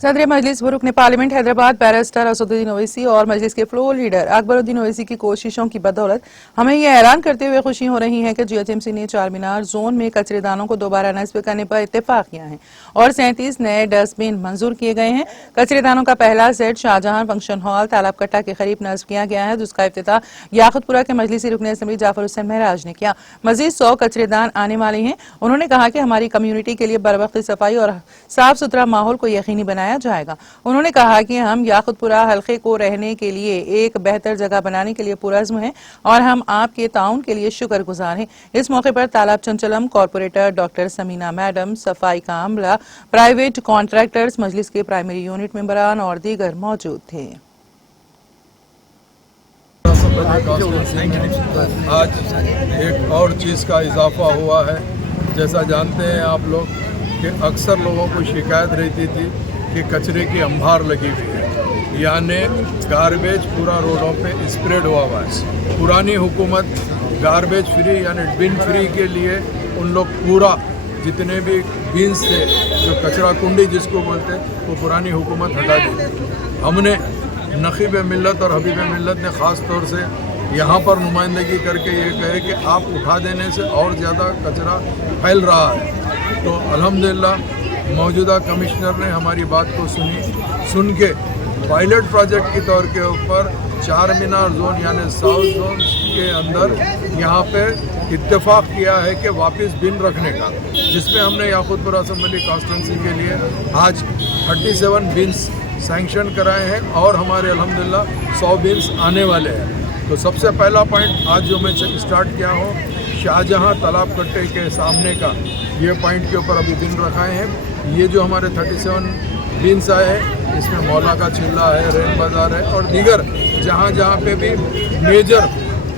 सदर मजलिस रुकन parliament Hyderabad barrister Asaduddin Owaisi और मजलिस के फ्लोर लीडर अकबरुद्दीन ओवैसी की कोशिशों की बदौलत हमें यह ऐलान करते हुए खुशी हो रही है कि जीएचएमसी ने चार मीनार जोन में कचरेदानों को दोबारा नस्ब करने पर इत्तेफाक किया है और 37 नए डस्टबिन मंजूर किए गए हैं। कचरेदानों का पहला सेट शाहजहां फंक्शन हॉल तालाब कट्टा के करीब नस्ब किया गया है, जिसका इफ्तिताह याकुतपुरा के मजलिसी रुकन असेंबली जाफर हुसैन महराज ने किया। मजीद 100 कचरेदान आने वाले हैं। उन्होंने कहा कि हमारी कम्युनिटी के लिए बरवक्त सफाई और साफ सुथरा माहौल को यकीनी बनाया जाएगा। उन्होंने कहा कि हम याकुतपुरा हल्के को रहने के लिए एक बेहतर जगह बनाने के लिए पुरअज़्म हैं और हम आपके ताउन के लिए शुक्रगुजार हैं। इस मौके पर तालाब चंचलम कॉर्पोरेटर डॉक्टर समीना मैडम, सफाई का अमला, प्राइवेट कॉन्ट्रैक्टर्स, मजलिस के प्राइमरी यूनिट मेंबरान और दीगर मौजूद थे। आज एक और चीज़ का इजाफा हुआ है। जैसा जानते हैं आप लोग कि अक्सर लोगों को शिकायत रहती थी कि कचरे की अंबार लगी हुई है, यानी गार्बेज पूरा रोडों पे स्प्रेड हुआ है। पुरानी हुकूमत गार्बेज फ्री यानी बिन फ्री के लिए उन लोग पूरा जितने भी बिन्स थे, जो कचरा कुंडी जिसको बोलते हैं, वो पुरानी हुकूमत हटा दी। हमने नखीब मिल्लत और हबीब मिल्लत ने ख़ास तौर से यहाँ पर नुमाइंदगी करके ये कहे कि आप उठा देने से और ज़्यादा कचरा फैल रहा है। तो अल्हम्दुलिल्लाह मौजूदा कमिश्नर ने हमारी बात को सुन के पायलट प्रोजेक्ट के तौर के ऊपर चार मीनार जोन यानी साउथ जोन के अंदर यहाँ पे इत्तेफाक किया है कि वापस बिन रखने का, जिसमें हमने याकुतपुरा असेंबली कॉन्स्टिट्यूंसी के लिए आज 37 बिन्स सैंक्शन कराए हैं और हमारे अल्हम्दुलिल्लाह 100 बिन्स आने वाले हैं। तो सबसे पहला पॉइंट आज जो मैं स्टार्ट किया हूँ, शाहजहां तालाब कट्टे के सामने का ये पॉइंट के ऊपर अभी बिन रखाए हैं। ये जो हमारे 37 बिन्स आए हैं, इसमें मौला का चिल्ला है, रेन बाज़ार है और दीगर जहाँ जहाँ पे भी मेजर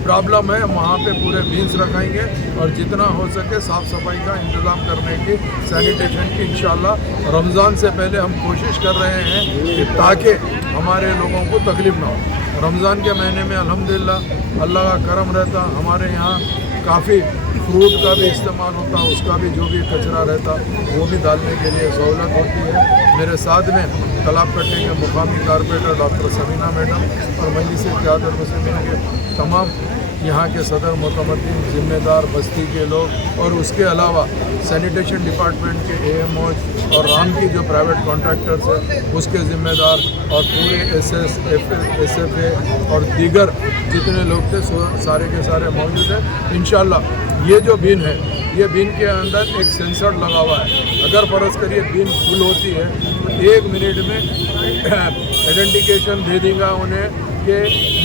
प्रॉब्लम है वहाँ पे पूरे बिन्स रखाएंगे और जितना हो सके साफ़ सफाई का इंतज़ाम करने की, सैनिटेशन की इंशाल्लाह रमज़ान से पहले हम कोशिश कर रहे हैं कि ताकि हमारे लोगों को तकलीफ़ ना हो। रमज़ान के महीने में अल्हम्दुलिल्लाह अल्लाह का करम रहता, हमारे यहाँ काफ़ी फ्रूट का भी इस्तेमाल होता, उसका भी जो भी कचरा रहता वो भी डालने के लिए सहूलत होती है। मेरे साथ में तालाब कट्टे के मुकामी कारपोरेटर डॉक्टर समीना मैडम और मजलिस इत्तेहादुल मुस्लिमीन के तमाम यहाँ के सदर मुतमद्दिन जिम्मेदार बस्ती के लोग और उसके अलावा सैनिटेशन डिपार्टमेंट के एएमओ और राम की जो प्राइवेट कॉन्ट्रैक्टर्स है उसके ज़िम्मेदार और पूरे एसएस एसएफए और दीगर जितने लोग थे सारे के सारे मौजूद हैं। इंशाल्लाह ये जो बिन है, ये बिन के अंदर एक सेंसर लगा हुआ है। अगर फ़र्ज़ करिए बिन फुल होती है तो 1 मिनट में आइडेंटिफिकेशन दे देगा उन्हें कि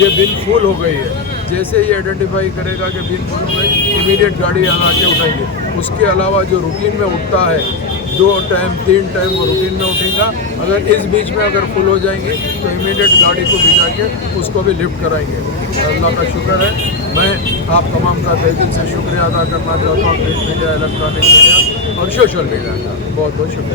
ये बिन फुल हो गई है। जैसे ही आइडेंटिफाई करेगा कि बिन फुल हो गई, इमीडिएट गाड़ी आना के उठाएंगे। उसके अलावा जो रूटीन में उठता है 2 टाइम 3 टाइम वो रूटीन में उठेगा। अगर इस बीच में अगर फुल हो जाएंगे तो इमीडिएट गाड़ी को भिजा के उसको भी लिफ्ट कराएंगे। अल्लाह का शुक्र है। मैं आप तमाम का तहे दिल से शुक्रिया अदा करना चाहता हूँ, प्रिंट मीडिया, इलेक्ट्रॉनिक मीडिया और सोशल मीडिया का बहुत बहुत शुक्रिया।